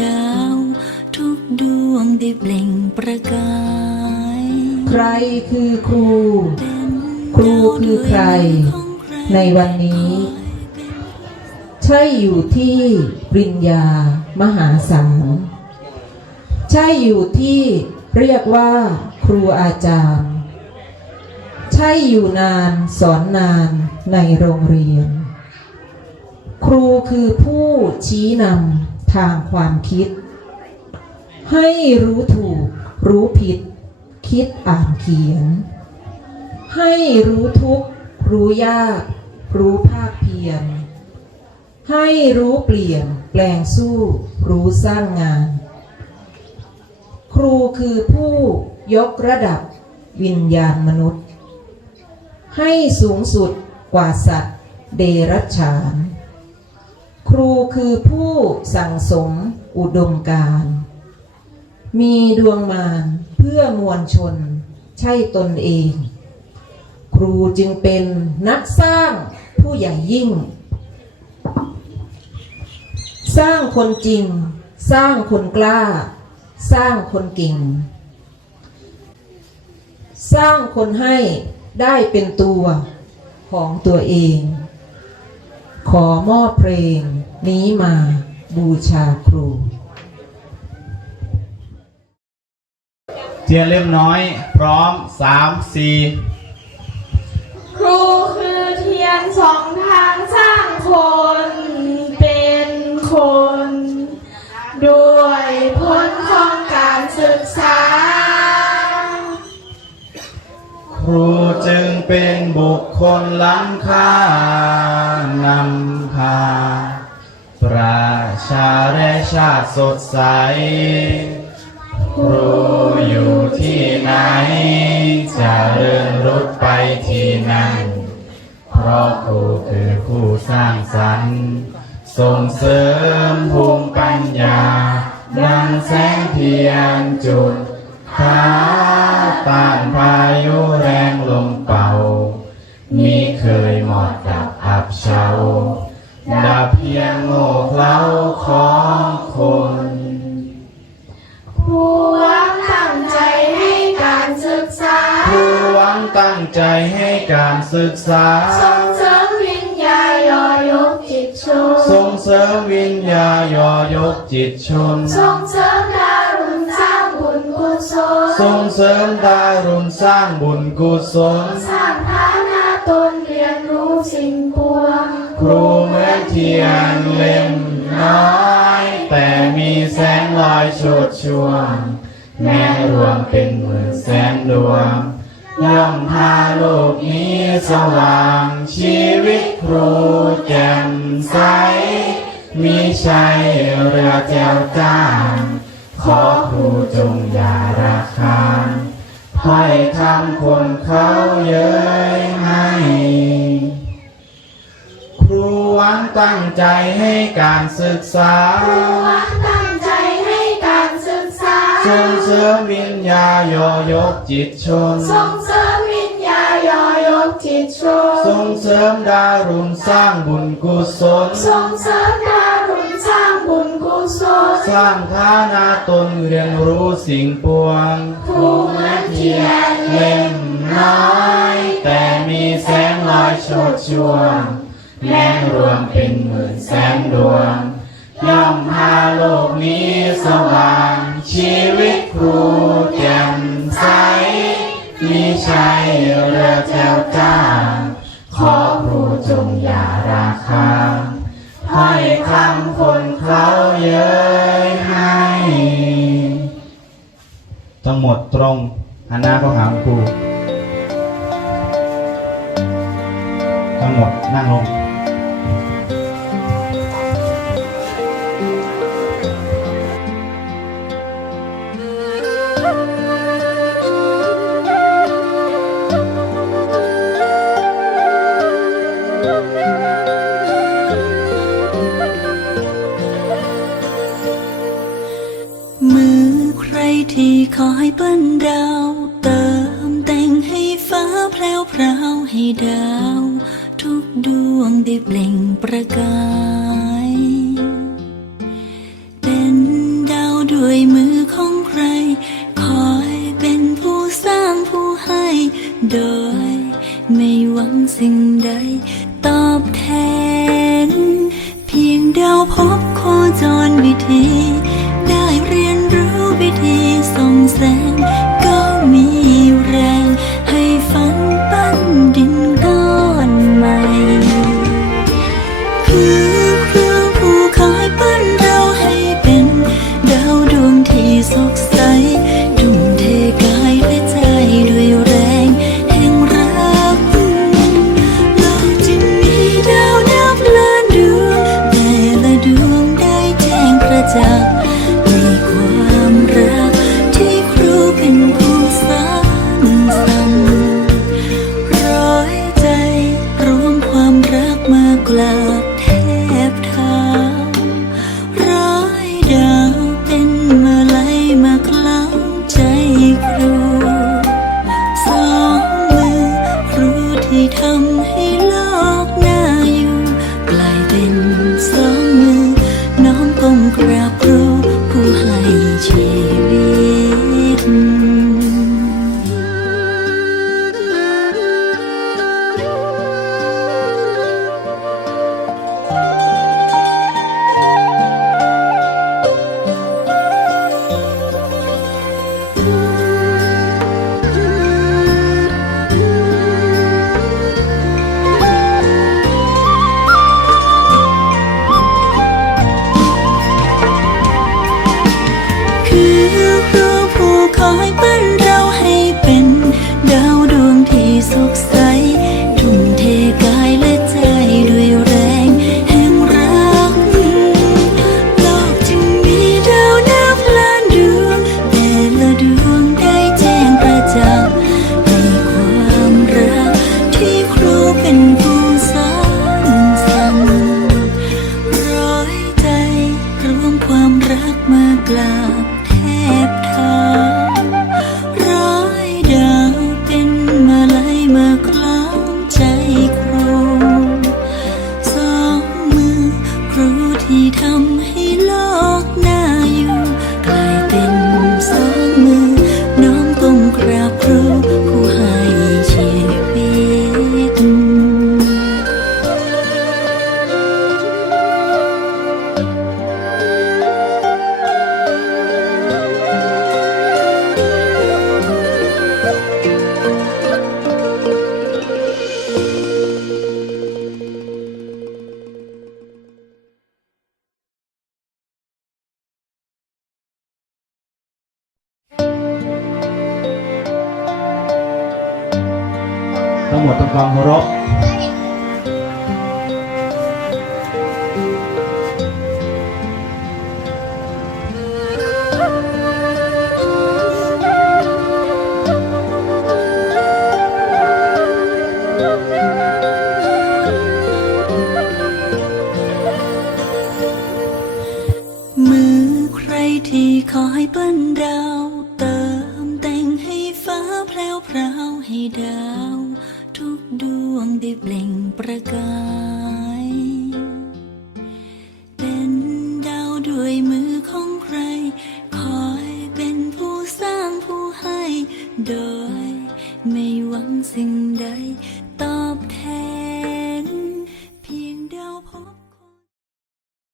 ดาว ทุกดวงได้เปล่งประกาย ใครคือครู ครูคือใครใคร ในวันนี้ ใช่อยู่ที่ปริญญามหาศาลใช่อยู่ที่เรียกว่าครูอาจารย์ ใช่อยู่นานสอนนานในโรงเรียน ครูคือผู้ชี้นำ ทางความคิด ให้รู้ถูก รู้ผิด คิดอ่านเขียน ให้รู้ทุกรู้ยาก รู้ภาคเพียร ให้รู้เปลี่ยน แปลงสู้ รู้สร้างงาน ครูคือผู้ยกระดับวิญญาณมนุษย์ ให้สูงสุดกว่าสัตว์เดรัจฉาน ครูคือผู้สั่งสมอุดมการ มีดวงมารเพื่อมวลชน ใช่ตนเอง ครูจึงเป็นนักสร้างผู้ใหญ่ยิ่ง สร้างคนจริง สร้างคนกล้า สร้างคนเก่ง สร้างคนให้ได้เป็นตัวของตัวเอง ขอมอบเพลง นี้มาบูชาครู เทียนเล่มน้อย พร้อมสามสี่ครูคือเทียนสองทางสร้างคน เป็นคน ด้วยผลของการศึกษา ครูจึงเป็นบุคคลล้ำค่านำพา ประชาและชาติสดใส ครูอยู่ที่ไหน จะเดินรถไปที่นั่น เพราะครูคือผู้สร้างสรรค์ ส่งเสริมภูมิปัญญา ดังแสงเทียนจุดขาต้านพายุแรงลมเป่า มีเคยหมอดกับอับเฉา ดับเพียงโง่เขลาของคนผู้หวังตั้งใจให้การศึกษาครูหวังตั้งใจให้การศึกษา ส่งเสริมวิญญาณยอยกจิตชนส่งเสริมวิญญาณยอยกจิตชน ส่งเสริมดารุณสร้างบุญกุศลส่งเสริมดารุณสร้างบุญกุศลสร้างฐานะตนเรียนรู้สิ่งปวง ครูเหมือนเทียนเล่มน้อย แต่มีแสงลอยโชดช่วง แม้รวมเป็นหมื่นแสนดวงย่อมพาโลกนี้สว่างชีวิตครูแจ่มใส มีชัยเรือแก้วจ้าง ขอครูจงอย่าราคาถ้อยคำคนเขาเย้ยให้ ตั้งใจให้การศึกษาหวังตั้งใจให้การศึกษา ส่งเสริมวิญญาณยอยกจิตชน ส่งเสริมวิญญาณยอยกจิตชน ส่งเสริมดารุณสร้างบุญกุศล ส่งเสริมดารุณสร้างบุญกุศล สร้างฐานาตนเรียนรู้สิ่งปวงครูเหมือนเทียนเล่เล่มมน้อย แต่มีแสงลอยโชดช่วง แม้รวมเป็นหมื่นแสนดวง ย่อมพาโลกนี้สว่าง ชีวิตครูแจ่มใสมีชัยเรือแก้วจ้างขอครูจงอย่าราคาถ้อยคำคนเขาเย้ยให้ทั้งหมดตรงหันหน้าเข้าหาครูทั้งหมดนั่งลง ดีขอให้เปิ้นดาวเติมแต่งให้ฟ้าแพรวพราวให้ดาว ทุกดวงได้เปล่งประกาย เป็นดาวด้วยมือของใคร คอยเป็นผู้สร้างผู้ให้ โดยไม่หวังสิ่งใด ตอบแทน เพียงดาวพบโคจรวิธี ทั้งหมดต้องความเคารพ